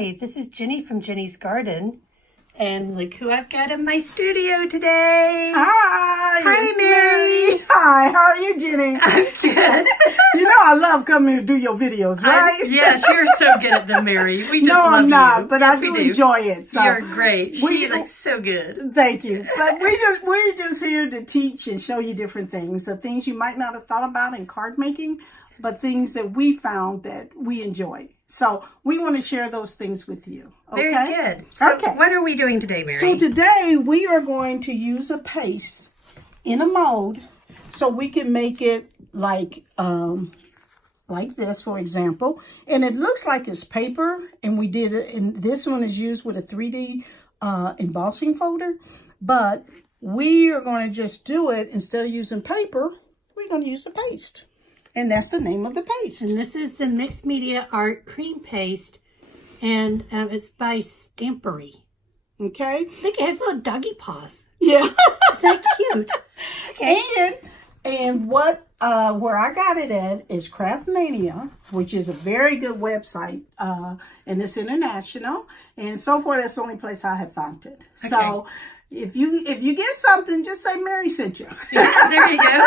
Hi, this is Jenny from Jenny's Garden. And look who I've got in my studio today. Hi, Mary. Hi, how are you, Jenny? I'm good. You know I love coming to do your videos, right? Yes, you're so good at them, Mary. We just no, love I'm not, you. but Yes, I do we enjoy it. So you're great. She looks so good. Thank you. But we're just here to teach and show you different things. The things you might not have thought about in card making, but things that we found that we enjoy. So we want to share those things with you. Okay? Very good. So okay. What are we doing today, Mary? So today we are going to use a paste in a mold so we can make it like this, for example. And it looks like it's paper, and we did it. And this one is used with a 3D embossing folder. But we are going to just do it instead of using paper. We're going to use a paste. And that's the name of the paste. And this is the Mixed Media Art Cream Paste. And it's by Stampery. Okay. Look, it has little doggy paws. Yeah. Isn't that cute? Okay. And what where I got it at is Craftmania, which is a very good website, and it's international. And so far, that's the only place I have found it. Okay. So if you get something, just say Mary sent you. Yeah, there you go.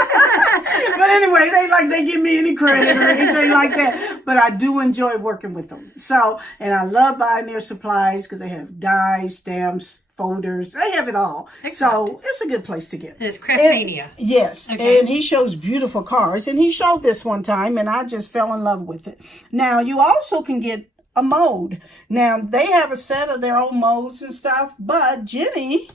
But anyway, they give me any credit or anything like that. But I do enjoy working with them. So, and I love buying their supplies because they have dies, stamps, folders. They have it all. Excellent. So it's a good place to get. And it's Craftmania. Yes. Okay. And he shows beautiful cards. And he showed this one time, and I just fell in love with it. Now, you also can get a mold. Now, they have a set of their own molds and stuff. But Jenny...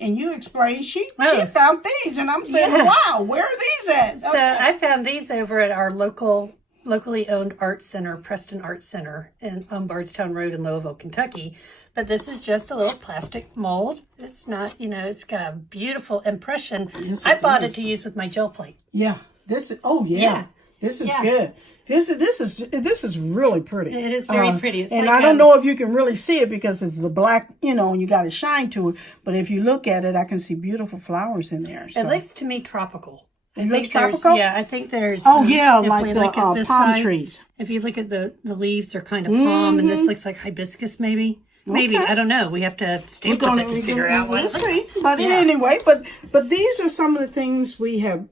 And you explained she found these, and I'm saying, wow, where are these at? So I found these over at our locally owned art center, Preston Art Center, on Bardstown Road in Louisville, Kentucky. But this is just a little plastic mold. It's not, it's got a beautiful impression. Yes, I bought it to use with my gel plate. Yeah, this is. Oh yeah. This is good. This is really pretty. It is very pretty. It's and like I don't know if you can really see it because it's the black, and you got a shine to it. But if you look at it, I can see beautiful flowers in there. So. It looks to me tropical. It looks tropical? Yeah, I think there's... Oh, yeah, like the palm trees. If you look at the leaves are kind of palm, and this looks like hibiscus maybe. Maybe, I don't know. We have to stamp it to figure out what it looks like. But anyway, but these are some of the things we have,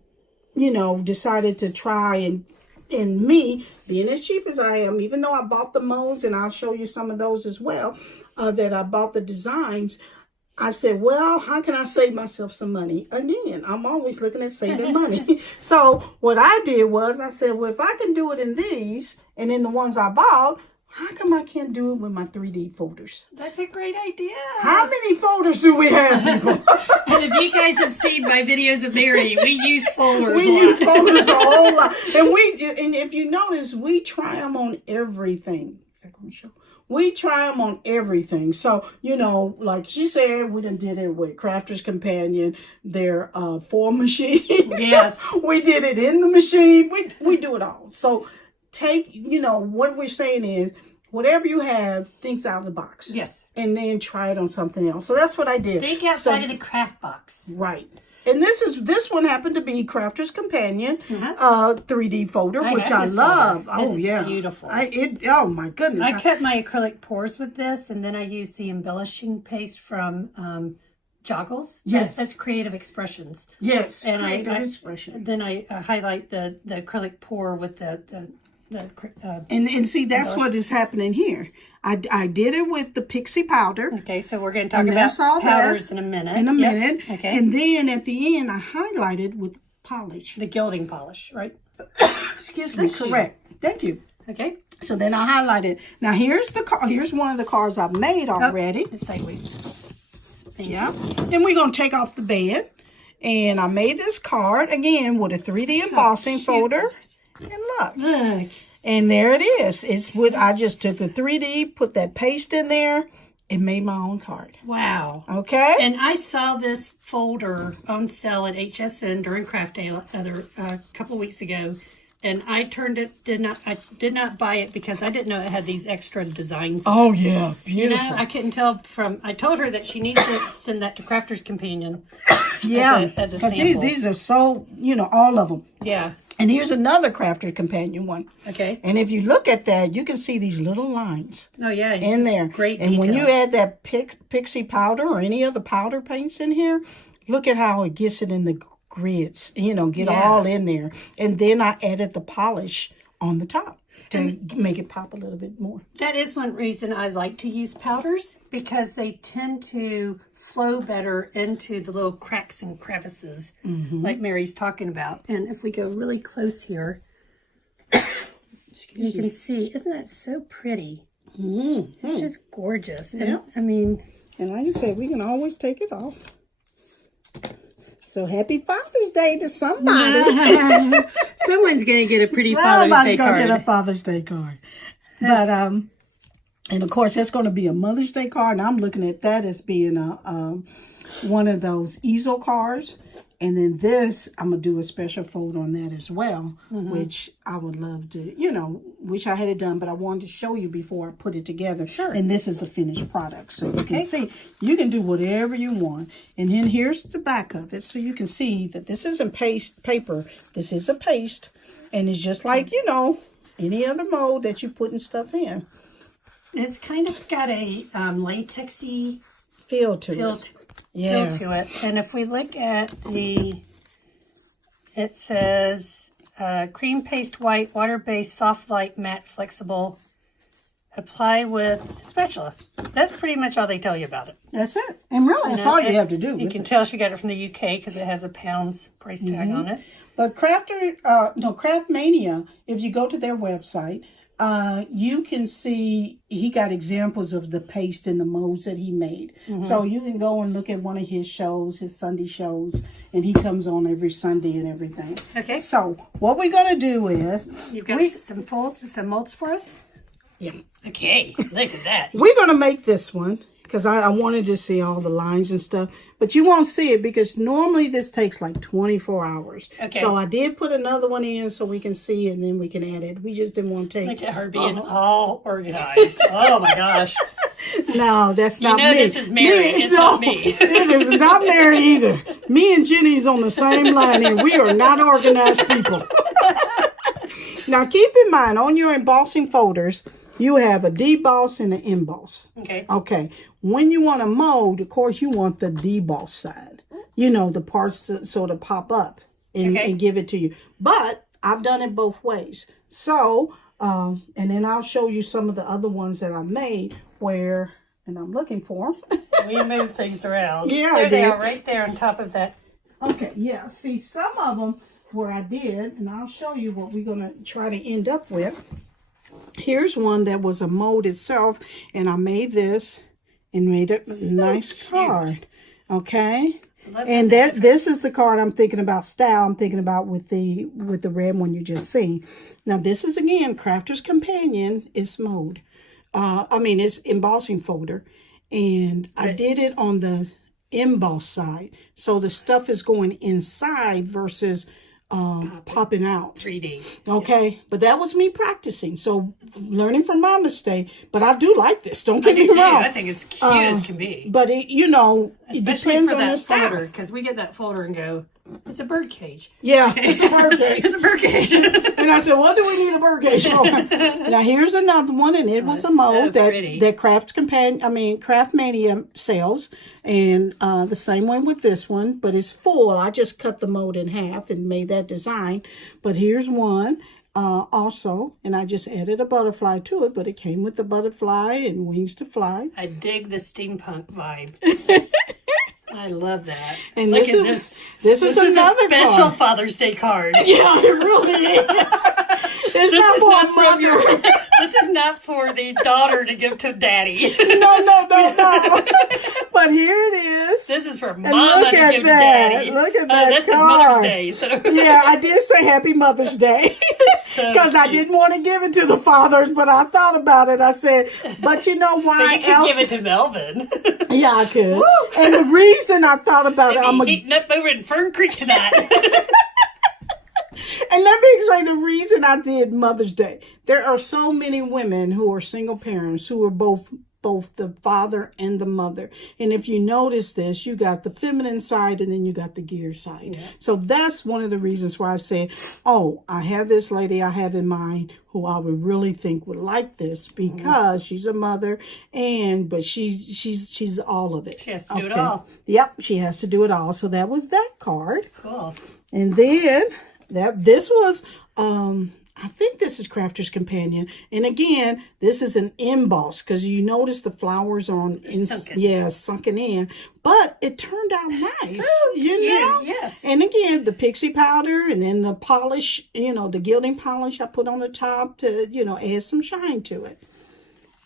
decided to try and me, being as cheap as I am, even though I bought the molds, and I'll show you some of those as well, that I bought the designs, I said, well, how can I save myself some money? Again, I'm always looking at saving money. So what I did was I said, well, if I can do it in these and in the ones I bought, how come I can't do it with my 3D folders? That's a great idea. How many folders do we have, people? And if you guys have seen my videos of Mary, we use folders. We use folders a whole lot. And if you notice, we try them on everything. We try them on everything. So, like she said, we done did it with Crafter's Companion, their form machines. Yes. We did it in the machine. We do it all. So take, what we're saying is, whatever you have, think out of the box. Yes. And then try it on something else. So that's what I did. Think outside of the craft box. Right. And this one happened to be Crafter's Companion 3D folder, which I love. Oh, yeah. Beautiful. Oh, my goodness. I cut my acrylic pours with this, and then I used the embellishing paste from Joggles. Yes. That's Creative Expressions. Yes. And then I highlight the acrylic pour with the and see, that's what is happening here. I did it with the Pixie Powder. Okay, so we're going to talk about powders in a minute. Okay. And then at the end, I highlighted with polish. The gilding polish, right? Excuse me, correct. Thank you. Okay. So then I highlighted. Now here's one of the cards I've made already. It's sideways. Yeah. And we're going to take off the bed. And I made this card, again, with a 3D embossing folder. And look. And there it is. It's what I just took the 3D, put that paste in there, and made my own card. Wow. Okay. And I saw this folder on sale at HSN during Craft Day a couple of weeks ago. And I I did not buy it because I didn't know it had these extra designs. Oh, yeah. Beautiful. I couldn't tell I told her that she needs to send that to Crafter's Companion. Yeah. As a sample. These are so, all of them. Yeah. And here's another Crafter Companion one. Okay. And if you look at that, you can see these little lines Oh, yeah. in there. Great and detail. when you add that Pixie Powder or any other powder paints in here, look at how it gets it in the grids, get all in there. And then I added the polish on the top to make it pop a little bit more. That is one reason I like to use powders, because they tend to flow better into the little cracks and crevices like Mary's talking about. And if we go really close here, you can see, isn't that so pretty? It's just gorgeous. And, I mean... And like I said, we can always take it off. So happy Father's Day to somebody. Someone's going to get a pretty Father's Day card. Somebody's going to get a Father's Day card. But, and of course, that's going to be a Mother's Day card. And I'm looking at that as being one of those easel cards. And then this, I'm going to do a special fold on that as well, which I would love to, wish I had it done, but I wanted to show you before I put it together. Sure. And this is the finished product. So you can see, you can do whatever you want. And then here's the back of it. So you can see that this isn't paper. This is a paste. And it's just like, any other mold that you're putting stuff in. It's kind of got a latexy feel to it. Feel to it. And if we look at it says cream paste white, water-based, soft light, matte, flexible, apply with spatula. That's pretty much all they tell you about it. That's it. And really, that's all you have to do. You can tell she got it from the UK because it has a pounds price tag on it. But Craft Mania, if you go to their website, you can see he got examples of the paste and the molds that he made. So you can go and look at one of his shows, his Sunday shows, and he comes on every Sunday and everything. Okay. So what we're going to do is... You've got some molds for us? Yeah. Okay, look at that. We're going to make this one because I wanted to see all the lines and stuff. But you won't see it because normally this takes like 24 hours. Okay. So I did put another one in so we can see and then we can add it. We just didn't want to take... Look at her being all organized. Oh my gosh. No, that's not me. This is Mary. It's not me. It is not Mary either. Me and Jenny's on the same line here. We are not organized people. Now keep in mind, on your embossing folders, you have a deboss and an emboss. Okay. Okay. When you want to mold, of course, you want the deboss side. The parts that sort of pop up and give it to you. But I've done it both ways. So, and then I'll show you some of the other ones that I made where, and I'm looking for them. We move things around. Yeah, there they are right there on top of that. Okay, yeah. See, some of them where I did, and I'll show you what we're going to try to end up with. Here's one that was a mold itself, and I made this and made it a nice card. Okay, and this is the card I'm thinking about style. I'm thinking about with the red one you just seen. Now this is again Crafter's Companion. It's mold. It's embossing folder, and I did it on the emboss side, so the stuff is going inside versus popping out. 3D. Okay. Yes. But that was me practicing. So learning from my mistake. But I do like this. Don't get me wrong. I think it's cute as can be. But it depends on the style. Folder, because we get that folder and go, it's a bird cage. Yeah, it's a bird cage. It's a bird cage. And I said, what do we need a bird cage for? Now here's another one, and it was a mold that Craft Mania sells. And the same way with this one, but it's full. I just cut the mold in half and made that design. But here's one also, and I just added a butterfly to it, but it came with the butterfly and wings to fly. I dig the steampunk vibe. I love that. And look at this. This is another a special card. Father's Day card. Yeah, it really is. This is not for the daughter to give to daddy. No. But here it is. This is for mama to give to daddy. Look at that. This is Mother's Day. So. Yeah, I did say Happy Mother's Day. Because I didn't want to give it to the fathers, but I thought about it. I said, but you know why? But you can give it to Melvin. Yeah, I could. Woo! And the reason I thought about it, I'm heating up over in Fern Creek tonight. And let me explain the reason I did Mother's Day. There are so many women who are single parents who are both both the father and the mother. And if you notice this, you got the feminine side and then you got the gear side. Yeah. So that's one of the reasons why I said, oh, I have this lady I have in mind who I would really think would like this, because she's a mother, but she's all of it. She has to do it all. Yep, she has to do it all. So that was that card. Cool. And then this was I think this is Crafter's Companion. And again, this is an emboss, because you notice the flowers sunken in. But it turned out nice. So you know? Yes. And again, the Pixie Powder and then the polish, the gilding polish I put on the top to, add some shine to it.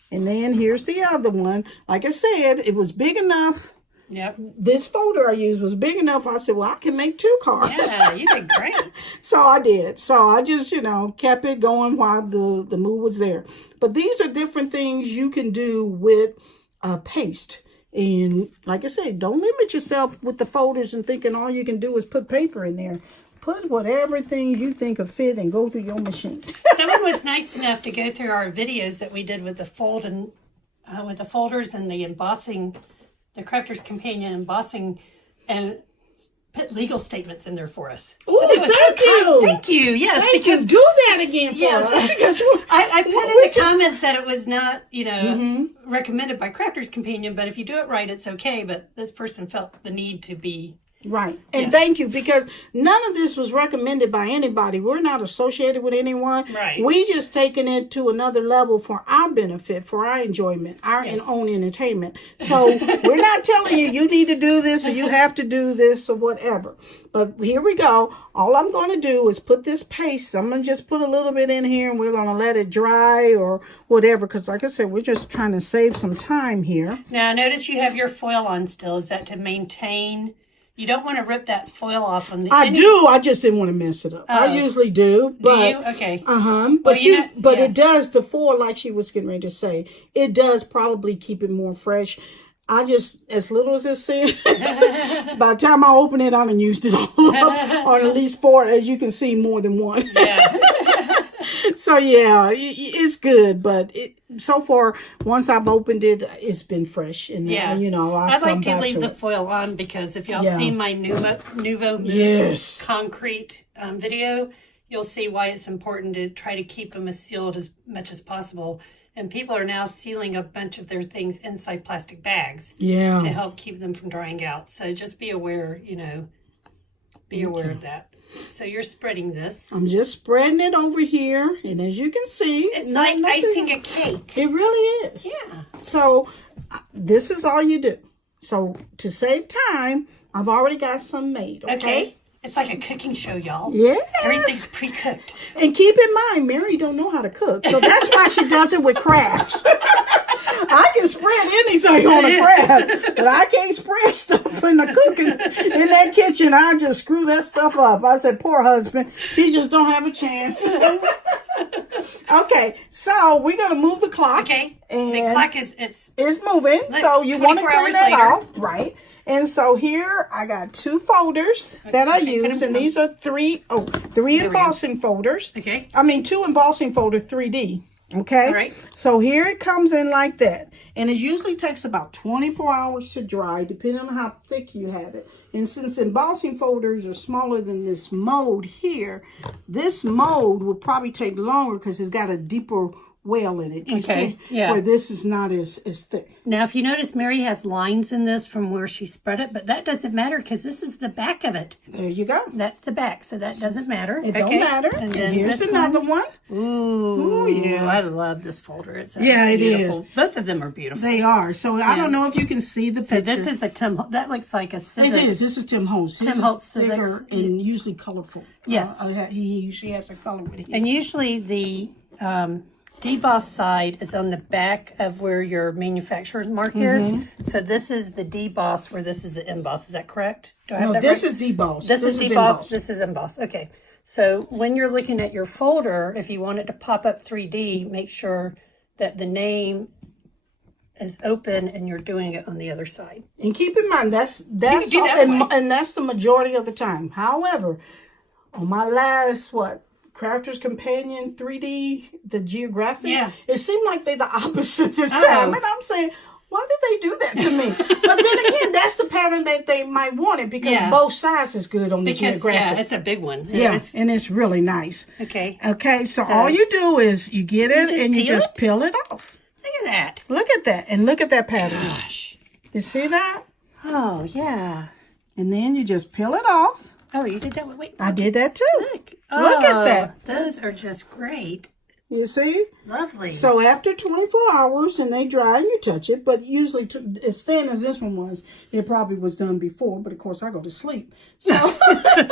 And then here's the other one. Like I said, it was big enough. Yep. This folder I used was big enough. I said, well, I can make 2 cards. Yeah, you did great. So I did. So I just, kept it going while the mood was there. But these are different things you can do with paste. And like I said, don't limit yourself with the folders and thinking all you can do is put paper in there. Put whatever thing you think of fit and go through your machine. Someone was nice enough to go through our videos that we did with the with the folders and the embossing, the Crafter's Companion embossing, and put legal statements in there for us. Oh, so thank you. Thank you. Yes, thank you. Do that again for us. I put in the comments that it was not, recommended by Crafter's Companion, but if you do it right, it's okay. But this person felt the need to be. Right. And thank you, because none of this was recommended by anybody. We're not associated with anyone. Right. We just taking it to another level for our benefit, for our enjoyment, our own entertainment. So we're not telling you need to do this or you have to do this or whatever. But here we go. All I'm going to do is put this paste. I'm going to just put a little bit in here and we're going to let it dry or whatever. Because like I said, we're just trying to save some time here. Now, notice you have your foil on still. Is that to maintain... You don't want to rip that foil off on the. I do. I just didn't want to mess it up. I usually do. But, do you? Okay. But it does, the foil, like she was getting ready to say, it does probably keep it more fresh. I just, as little as it says, by the time I open it, I done used it all up, or at least 4, as you can see, more than one. Yeah. So yeah, it's good, but so far, once I've opened it, it's been fresh. And I'd like to leave the foil on, because if y'all see my Nuvo Mousse concrete video, you'll see why it's important to try to keep them as sealed as much as possible. And people are now sealing a bunch of their things inside plastic bags to help keep them from drying out. So just be aware, be aware of that. So you're spreading this. I'm just spreading it over here. And as you can see, it's like icing a cake. It really is. Yeah. So this is all you do. So to save time, I've already got some made. Okay. It's like a cooking show, y'all. Yeah. Everything's pre-cooked. And keep in mind, Mary don't know how to cook. So that's why she does it with crafts. I can spread anything on a craft, but I can't spread stuff in the cooking. In that kitchen, I just screw that stuff up. I said, poor husband. He just don't have a chance. Okay, so we're going to move the clock. Okay. And the clock is moving. So you want to clear that off. Right. And so here I got 2 folders that I use, and these are 3 embossing folders. Okay. I mean 2 embossing folders, 3D. Okay. All right. So here it comes in like that, and it usually takes about 24 hours to dry, depending on how thick you have it. And since embossing folders are smaller than this mold here, this mold will probably take longer because it's got a deeper well in it. You see? Yeah. Where this is not as thick. Now, if you notice, Mary has lines in this from where she spread it, but that doesn't matter because this is the back of it. There you go. That's the back, so that doesn't matter. It don't matter. And then here's another one. Ooh, yeah. I love this folder. It's beautiful. Both of them are beautiful. They are. So I don't know if you can see the picture. So this is a that looks like a scissors. It is. This is Tim Holtz. Tim Holtz scissors. And usually colorful. Yes. He usually has a color with it. And usually the deboss side is on the back of where your manufacturer's mark is. So this is the deboss where this is the emboss. Is that correct? Do I have that this right? is deboss. This is deboss. Emboss. This is emboss. Okay. So when you're looking at your folder, if you want it to pop up 3D, make sure that the name is open and you're doing it on the other side. And keep in mind, that's and that's the majority of the time. However, on my last, Crafter's Companion 3D, the Geographic. Yeah. It seemed like they're the opposite this time. And I'm saying, why did they do that to me? But then again, that's the pattern that they might want it because both sides is good on the Geographic. Yeah, it's a big one. Yeah, and it's really nice. Okay. Okay, so all you do is you get it and you just peel it off. Look at that. Look at that. And look at that pattern. Gosh. You see that? Oh, yeah. And then you just peel it off. Oh, you did that? Wait. I did that too. Look. Look at that. Those are just great. You see? Lovely. So after 24 hours and they dry and you touch it, but usually as thin as this one was, it probably was done before, but of course I go to sleep. So, and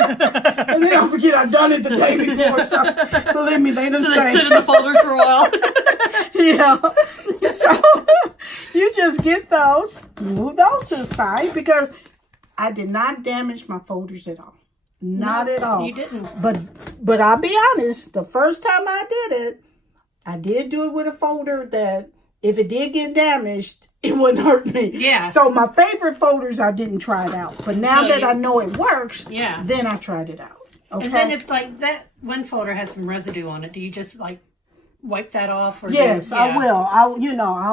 then I forget I've done it the day before. So believe me, they don't So they sit in the folders for a while. Yeah. So you just get those, move those to the side because I did not damage my folders at all. Not at all. You didn't. But I'll be honest, the first time I did it, I did do it with a folder that if it did get damaged, it wouldn't hurt me. Yeah. So my favorite folders, I didn't try it out. But now that I know it works, then I tried it out. Okay. And then if like that one folder has some residue on it, do you just like wipe that off? Or yes, I will. I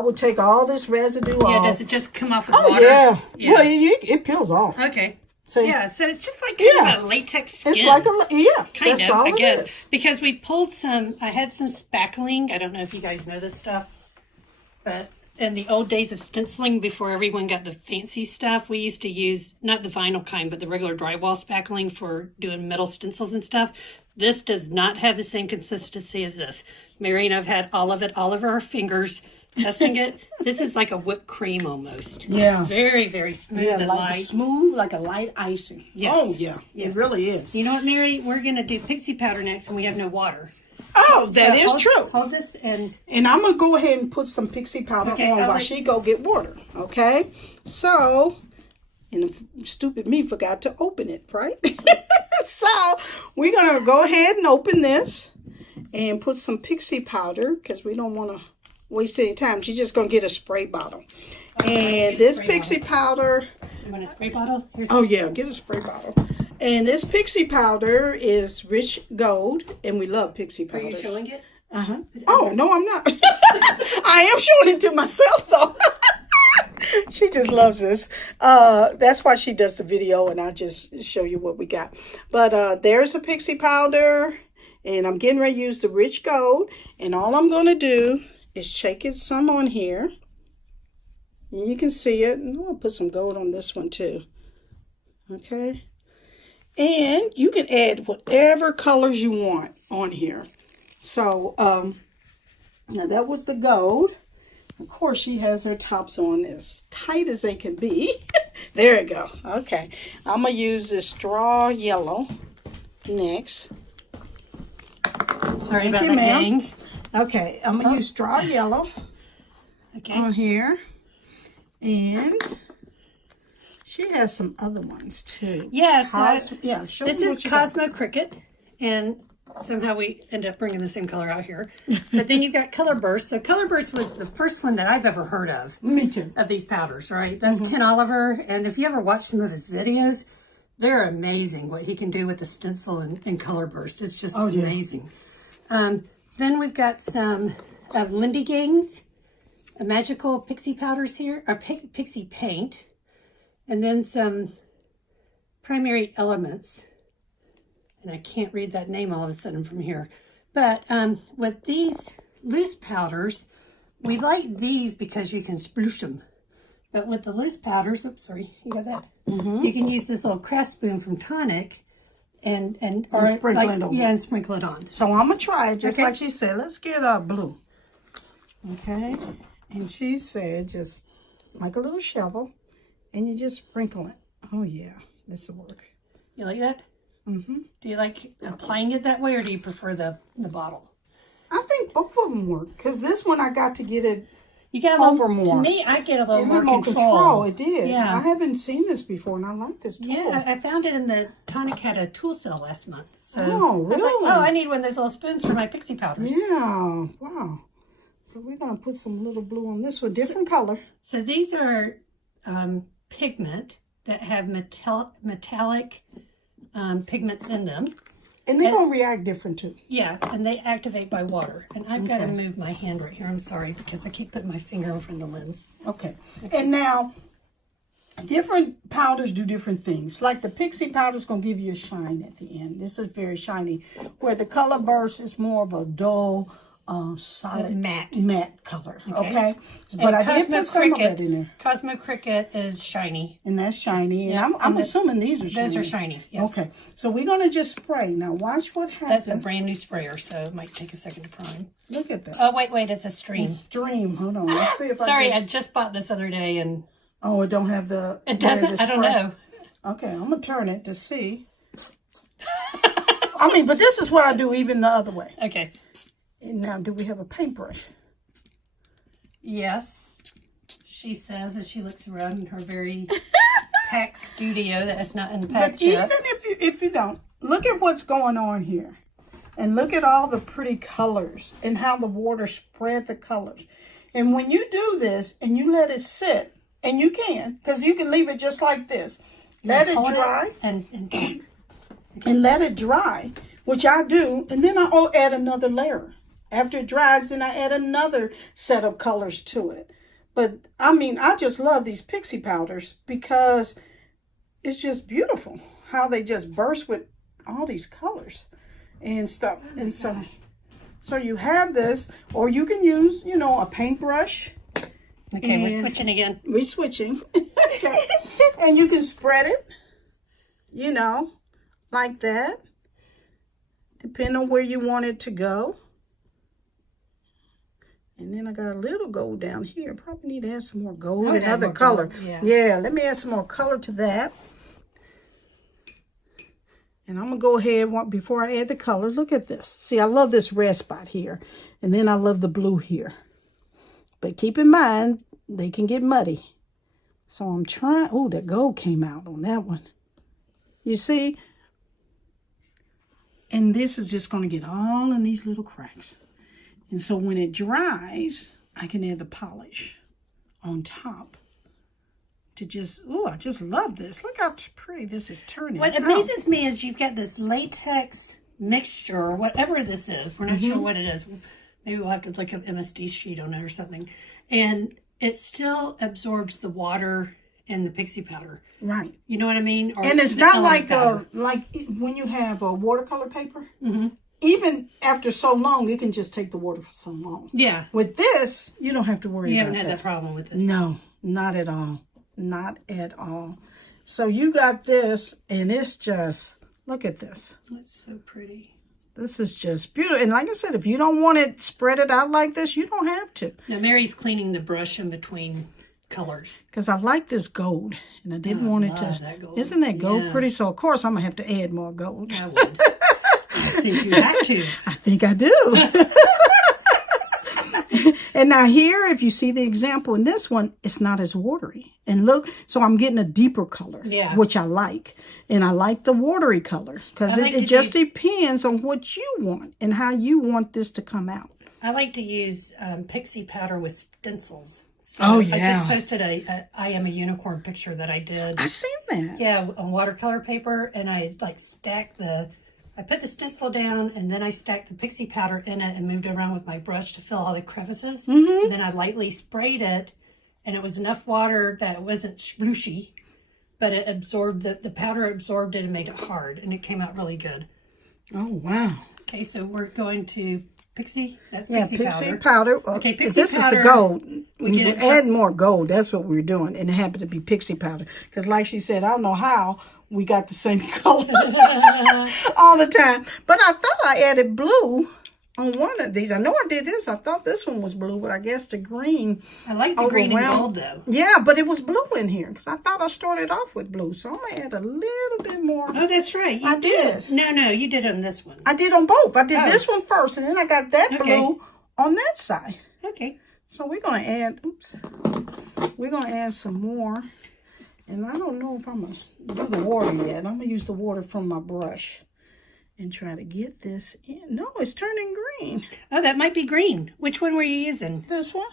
will take all this residue off. Yeah, does it just come off with water? Yeah. Well, it peels off. Okay. See? Yeah, so it's just like kind of a latex skin. It's like kind that's of, all I it guess. is. Because we pulled some, I had some spackling. I don't know if you guys know this stuff, but in the old days of stenciling, before everyone got the fancy stuff, we used to use, not the vinyl kind, but the regular drywall spackling for doing metal stencils and stuff. This does not have the same consistency as this. Mary and I've had all of it, all of our fingers testing it. This is like a whipped cream almost. Yeah. It's very, very smooth and light. Smooth, like a light icing. Yes. Oh, yeah. Yes. It really is. You know what, Mary? We're going to do Pixie Powder next, and we have no water. Oh, that is true. Hold this and I'm going to go ahead and put some Pixie Powder on while she go get water. Okay? So, and stupid me forgot to open it, right? So, we're going to go ahead and open this and put some Pixie Powder because we don't want to waste any time. She's just going to get a spray bottle. And this Pixie Powder. You want a spray bottle? Get a spray bottle. And this Pixie Powder is rich gold. And we love Pixie Powder. Are you showing it? Uh-huh. Oh, no, I'm not. I am showing it to myself, though. She just loves this. That's why she does the video. And I'll just show you what we got. But there's a Pixie Powder. And I'm getting ready to use the rich gold. And all I'm going to do is shake it some on here. And you can see it. And I'll put some gold on this one too. Okay. And you can add whatever colors you want on here. So, now that was the gold. Of course, she has her tops on as tight as they can be. There we go. Okay. I'm going to use this straw yellow next. Sorry about that, gang. Okay, I'm going to use straw yellow on here. And she has some other ones too. Yeah, show this me is what you Cosmo Cricket. And somehow we end up bringing the same color out here. But then you've got Color Burst. So Color Burst was the first one that I've ever heard of. Me too. Of these powders, right? That's Ken Oliver. And if you ever watch some of his videos, they're amazing what he can do with the stencil and Color Burst. It's just amazing. Then we've got some of Lindy Gang's magical pixie powders here, or pixie paint. And then some Primary Elements. And I can't read that name all of a sudden from here. But with these loose powders, we like these because you can sploosh them. But with the loose powders, oops, sorry, you got that? You can use this little craft spoon from Tonic and sprinkle it on. Yeah, and sprinkle it on. So I'm going to try it just like she said. Let's get blue. Okay. And she said just like a little shovel. And you just sprinkle it. Oh, yeah. This will work. You like that? Mm-hmm. Do you like applying it that way, or do you prefer the bottle? I think both of them work. Because this one, I got to get it you got a little more. To me, I get a little more control. It did. Yeah. I haven't seen this before, and I like this tool. Yeah, I found it in the Tonic had a tool sale last month. So oh, really? I was like, I need one of those little spoons for my pixie powders. Yeah. Wow. So we're going to put some little blue on this one. Different color. So these are pigment that have metallic pigments in them. And they're going to react different too. Yeah, and they activate by water. And I've got to move my hand right here. I'm sorry, because I keep putting my finger in front of the lens. Okay. And now, different powders do different things. Like the Pixie Powder is going to give you a shine at the end. This is very shiny. Where the Color Burst is more of a dull, solid matte color. Okay. But I did put some of that in there. Cosmo Cricket is shiny. And that's shiny. And I'm assuming these are shiny. Those are shiny, yes. Okay. So we're going to just spray. Now watch what happens. That's a brand new sprayer, so it might take a second to prime. Look at that. Oh, wait, it's a stream. Stream. Hold on. Let's see if Sorry, I just bought this other day and... Oh, it don't have the... It doesn't? I don't know. Okay, I'm going to turn it to see. But this is what I do even the other way. Okay. And now, do we have a paintbrush? Yes. She says as she looks around in her very packed studio that it's not unpacked yet. But even if you don't, look at what's going on here. And look at all the pretty colors and how the water spread the colors. And when you do this and you let it sit, and you can, because you can leave it just like this. Let it dry. And let it dry, which I do. And then I'll add another layer. After it dries, then I add another set of colors to it. But, I just love these Pixie Powders because it's just beautiful how they just burst with all these colors and stuff. And so you have this, or you can use, a paintbrush. Okay, we're switching again. We're switching. Okay. And you can spread it, like that, depending on where you want it to go. And then I got a little gold down here. Probably need to add some more gold and other color. Yeah, let me add some more color to that. And I'm going to go ahead, before I add the color, look at this. See, I love this red spot here. And then I love the blue here. But keep in mind, they can get muddy. So I'm trying... Oh, that gold came out on that one. You see? And this is just going to get all in these little cracks. And so when it dries, I can add the polish on top. To just... Oh, I just love this. Look how pretty this is turning. What amazes me is you've got this latex mixture, or whatever this is. We're not sure what it is. Maybe we'll have to look at MSD sheet on it or something. And it still absorbs the water and the Pixie Powder. Right. You know what I mean? And it's not like when you have a watercolor paper. Even after so long, it can just take the water for so long. Yeah. With this, you don't have to worry about that. You haven't had that problem with it. No, not at all. Not at all. So you got this, and it's just, look at this. It's so pretty. This is just beautiful. And like I said, if you don't want it spread it out like this, you don't have to. Now, Mary's cleaning the brush in between colors. Because I like this gold. And I didn't want it to... That gold. Isn't that gold pretty? So, of course, I'm going to have to add more gold. I would. I think you have to. I think I do. And now here, if you see the example in this one, it's not as watery. And look, so I'm getting a deeper color, which I like. And I like the watery color because it just depends on what you want and how you want this to come out. I like to use Pixie Powder with stencils. So oh, yeah. I just posted a I Am a Unicorn picture that I did. I've seen that. Yeah, on watercolor paper. And I I put the stencil down, and then I stacked the Pixie Powder in it and moved it around with my brush to fill all the crevices. And then I lightly sprayed it, and it was enough water that it wasn't splooshy, but it absorbed, the powder absorbed it and made it hard, and it came out really good. Oh, wow. Okay, so we're going to Pixie. That's Pixie Powder. Powder. Okay, Pixie this Powder. Is the gold. We're adding more gold. That's what we're doing. And it happened to be Pixie Powder. Because like she said, I don't know how we got the same colors all the time. But I thought I added blue on one of these. I know I did this. I thought this one was blue, but I guess the green. I like the green and gold, though. Yeah, but it was blue in here because I thought I started off with blue. So I'm going to add a little bit more. Oh, that's right. I did. No, you did on this one. I did on both. I did this one first, and then I got that blue on that side. Okay. So we're going to add, we're going to add some more. And I don't know if I'm going to do the water yet. I'm going to use the water from my brush and try to get this in. No, it's turning green. Oh, that might be green. Which one were you using? This one.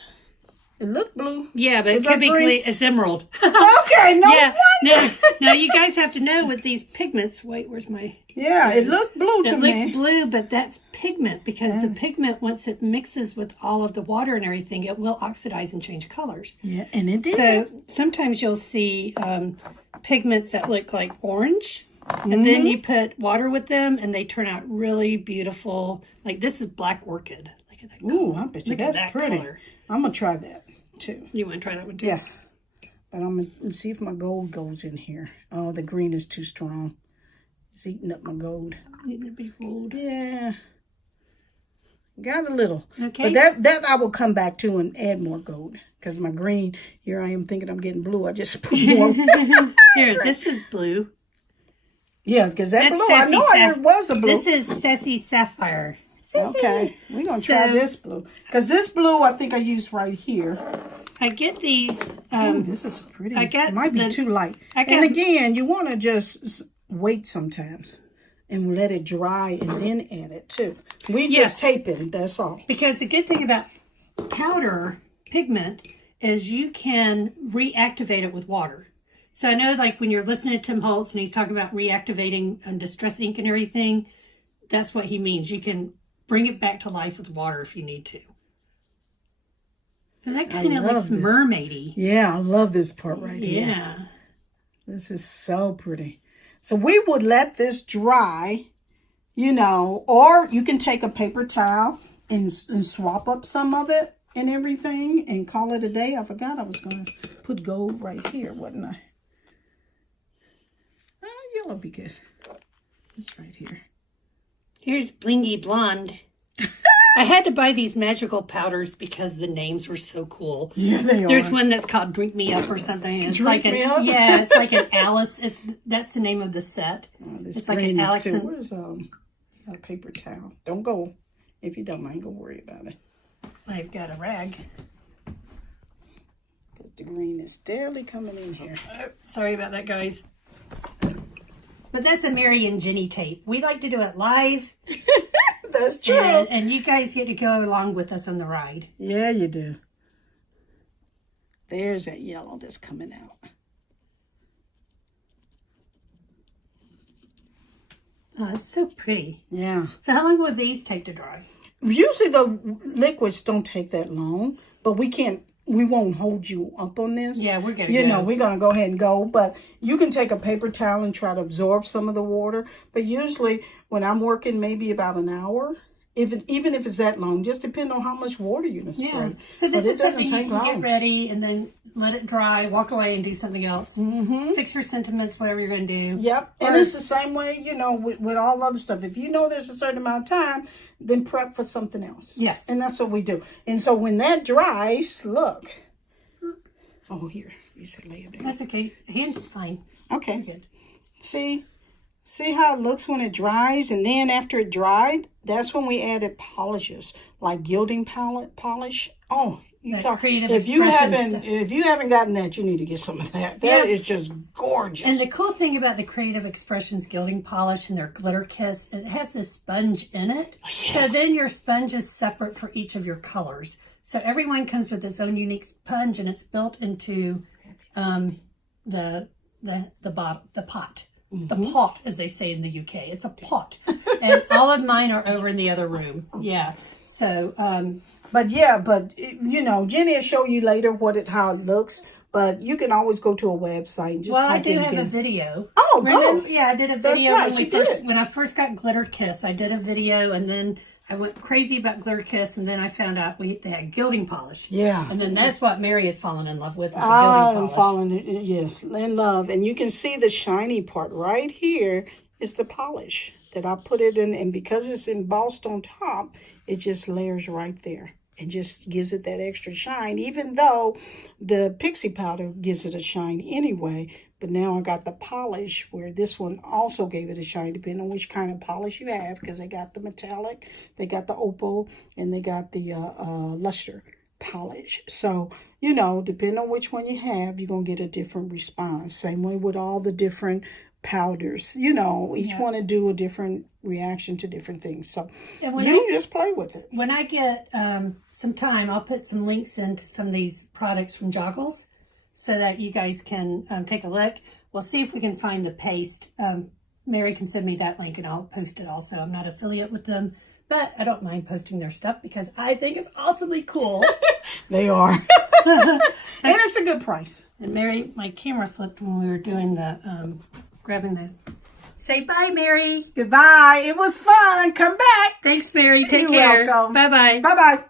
It looked blue. Yeah, but Is it could that be green? it's emerald. Okay, no Yeah, wonder. no, you guys have to know with these pigments. Wait, where's my? Yeah, it looked blue to It me. looks blue, but that's pigment because the pigment, once it mixes with all of the water and everything, it will oxidize and change colors. Yeah, and it did. So sometimes you'll see pigments that look like orange, and then you put water with them, and they turn out really beautiful. Like this is black orchid. Look at that. Ooh, I bet you Look at that's that pretty. color. I'm gonna try that too. You want to try that one too? Yeah, but I'm gonna see if my gold goes in here. Oh, the green is too strong. It's eating up my gold. Need to be gold. Yeah, got a little. Okay. But that I will come back to and add more gold because my green. Here I am thinking I'm getting blue. I just put more. Here, this is blue. Yeah, because that That's blue. I know it was a blue. This is Sassy Sapphire. Sassy. Okay, we're gonna try this blue because this blue I think I used right here. I get these. Ooh, this is pretty. I got it might be too light. got- And again, you want to just wait sometimes and let it dry and then add it too. We just Yes. tape it. That's all. Because the good thing about powder pigment is you can reactivate it with water. So I know, like when you're listening to Tim Holtz and he's talking about reactivating distress ink and everything, that's what he means. You can bring it back to life with water if you need to. And that kind of love looks this. mermaidy. Yeah, I love this part right here. Yeah. This is so pretty. So we would let this dry, you know, or you can take a paper towel and swap up some of it and everything and call it a day. I forgot I was going to put gold right here, wasn't I? Yellow be good. It's right here. Here's Blingy Blonde. I had to buy these magical powders because the names were so cool. Yeah, they There's are. one that's called Drink Me Up or something. It's Drink like Me an, Up? Yeah, it's like an Alice. That's the name of the set. This It's like green an is Alex too. and Where's a paper towel? Don't go. If you don't, I ain't gonna worry about it. I've got a rag. Because the green is barely coming in here. Oh, sorry about that, guys. But that's a Mary and Jenny tape. We like to do it live, That's true. and you guys get to go along with us on the ride. Yeah, you do. There's that yellow that's coming out. Oh, it's so pretty. Yeah. So how long will these take to dry? Usually the liquids don't take that long, but we won't hold you up on this. Yeah, we're gonna You go. know, we're going to go ahead and go, but you can take a paper towel and try to absorb some of the water. But usually when I'm working, maybe about an hour, even if it's that long, just depend on how much water you're going to spray. Yeah. So this But is it doesn't something you take can long. get ready and then let it dry, walk away and do something else. Mm-hmm. Fix your sentiments, whatever you're going to do. Yep. And it's the same way, you know, with all other stuff. If you know there's a certain amount of time, then prep for something else. Yes. And that's what we do. And so when that dries, look. Oh, here. You said lay it down. That's okay. Hands is fine. Okay. Good. See how it looks when it dries? And then after it dried, that's when we added polishes, like gilding polish. Oh, That creative if you expression haven't gotten that, you need to get some of that. Yeah. That is just gorgeous. And the cool thing about the Creative Expressions gilding polish and their glitter kiss is it has this sponge in it. So then your sponge is separate for each of your colors. So everyone comes with its own unique sponge, and it's built into the pot. The pot, as they say in the UK. It's a pot. And all of mine are over in the other room. Yeah. So, But you know, Jenny will show you later how it looks. But you can always go to a website and just well, I type do in have a again. video. Oh, go. Yeah, I did a That's video right, when I first got Glitter Kiss. I did a video, and then I went crazy about Glitter Kiss, and then I found out they had gilding polish. Yeah. And then that's what Mary has fallen in love with, is the I'm gilding polish. falling, yes, in love. And you can see the shiny part right here is the polish that I put it in. And because it's embossed on top, it just layers right there and just gives it that extra shine, even though the Pixie Powder gives it a shine anyway. But now I got the polish where this one also gave it a shine, depending on which kind of polish you have, because they got the metallic, they got the opal, and they got the luster polish. So, you know, depending on which one you have, you're going to get a different response. Same way with all the different powders. You know, each one to do a different reaction to different things. So And when you just play with it. When I get some time, I'll put some links into some of these products from Joggles so that you guys can take a look. We'll see if we can find the paste. Mary can send me that link and I'll post it also. I'm not affiliate with them, but I don't mind posting their stuff because I think it's awesomely cool. They are. And it's a good price. And Mary, my camera flipped when we were doing the, grabbing the, say bye, Mary. Goodbye. It was fun. Come back. Thanks, Mary. Take You're care. welcome. Bye-bye. Bye-bye.